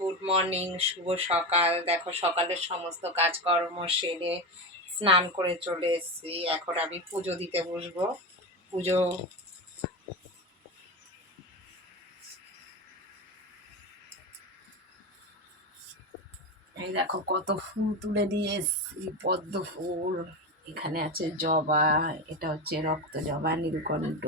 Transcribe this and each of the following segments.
Good morning শুভ সকাল। দেখো, সকালের সমস্ত কাজকর্ম সেরে স্নান করে চলে এসেছি। এখন আমি পুজো দিতে বসবো। পুজো এই দেখো, কত ফুল তুলে দিয়ে এসেছি। পদ্ম ফুল, এখানে আছে জবা, এটা হচ্ছে রক্ত জবা, নীলকণ্ঠ।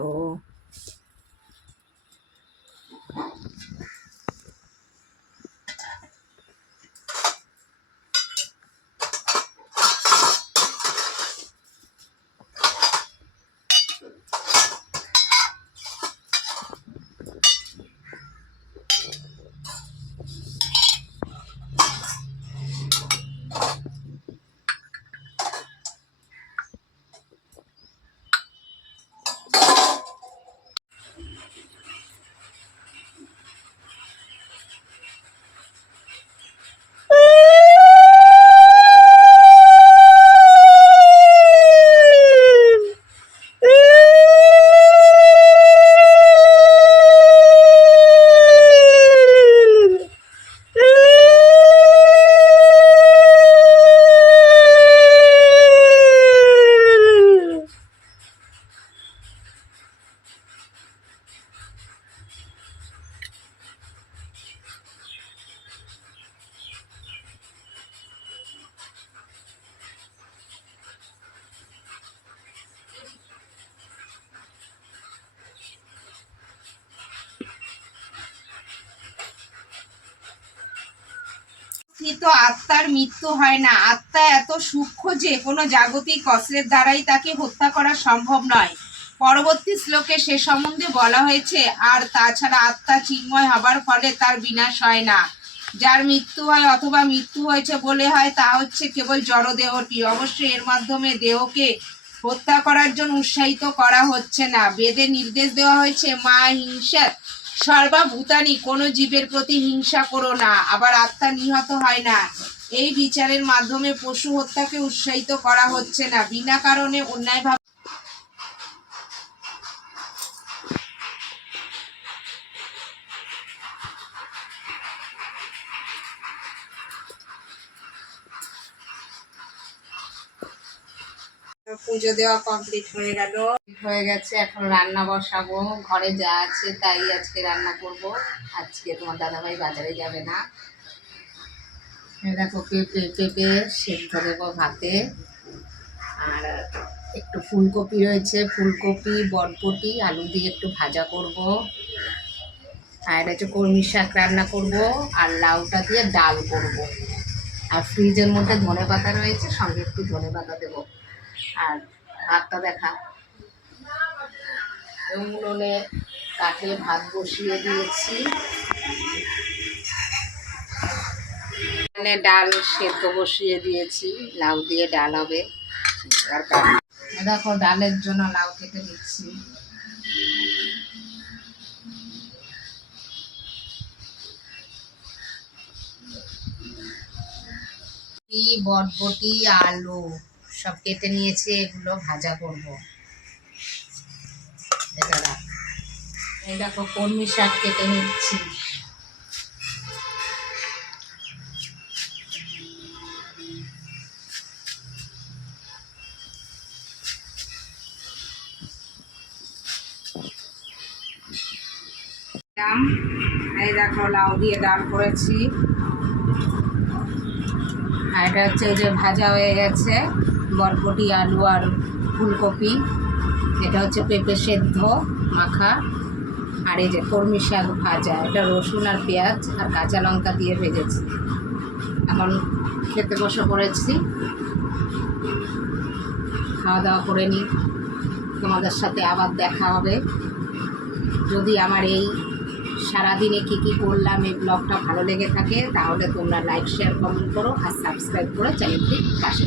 স্থিত আত্মার মৃত্যু হয় না। আত্মা এত সূক্ষ্ম যে কোনো জাগতিক অস্ত্রের দ্বারাই তাকে হত্যা করা সম্ভব নয়। পরবর্তী শ্লোকে সে সম্বন্ধে বলা হয়েছে, আর তাছাড়া আত্মা চিন্ময় হবার ফলে তার বিনাশ হয় না। যার মৃত্যু হয় অথবা মৃত্যু হয়েছে বলে হয়, তা হচ্ছে কেবল জড়দেহটি। অবশ্যই এর মাধ্যমে দেহকে হত্যা করার জন্য উৎসাহিত করা হচ্ছে না। বেদে নির্দেশ দেওয়া হয়েছে, মা হিংসা সর্বাভূতানি কোনো জীবের প্রতি হিংসা করো না, আবার আত্মা নিহত হয় না। এই বিচারের মাধ্যমে পশু হত্যাকে উৎসাহিত করা হচ্ছে না, বিনা কারণে অন্যায়ভাবে পুজো দেওয়া কমপ্লিট হয়ে গেল। হয়ে গেছে, এখন রান্না বসাবো, ঘরে যা আছে তাই আজকে রান্না করব। আজকে তোমার দাদাভাই বাজারে যাবে না। দেখো পেঁপে পেঁপে সেদ্ধ দেবো ভাতে। আর একটু ফুলকপি রয়েছে, ফুলকপি বটবটি আলু দিয়ে একটু ভাজা করব। আর হচ্ছে কর্মী শাক রান্না করব, আর লাউটা দিয়ে ডাল করব। আর ফ্রিজের মধ্যে ধনে পাতা রয়েছে, সঙ্গে একটু ধনে পাতা দেবো। আর ভাতটা দেখা। উনুনে কাঠে ভাত বসিয়ে দিয়েছি। এখানে ডাল সেদ্ধ বসিয়ে দিয়েছি, লাউ দিয়ে ডাল হবে। দেখো, ডালের জন্য লাউ কেটে দিচ্ছি। বটবটি, আলু সব কেটে নিয়েছি, এগুলো ভাজা করব। এটা রাখ। দেখো, কলমি শাক কেটে নিচ্ছি। এই দেখো, লাউ দিয়ে ডাল করেছি। আর এটা হচ্ছে যে ভাজা হয়ে গেছে বরবটি আলু আর ফুলকপি। এটা হচ্ছে পেঁপে সেদ্ধ, মাখা, আর এই যে কর্মী শাক ভাজা, এটা রসুন আর পেঁয়াজ আর কাঁচা লঙ্কা দিয়ে ভেজেছি। এখন খেতে বসে পড়েছি। খাওয়া দাওয়া করে নিই তোমাদের সাথে আবার দেখা হবে। যদি আমার এই সারাদিনে কী কী করলাম, এই ব্লগটা ভালো লেগে থাকে, তাহলে তোমরা লাইক শেয়ার কমেন্ট করো আর সাবস্ক্রাইব করে চ্যানেলটি পাশে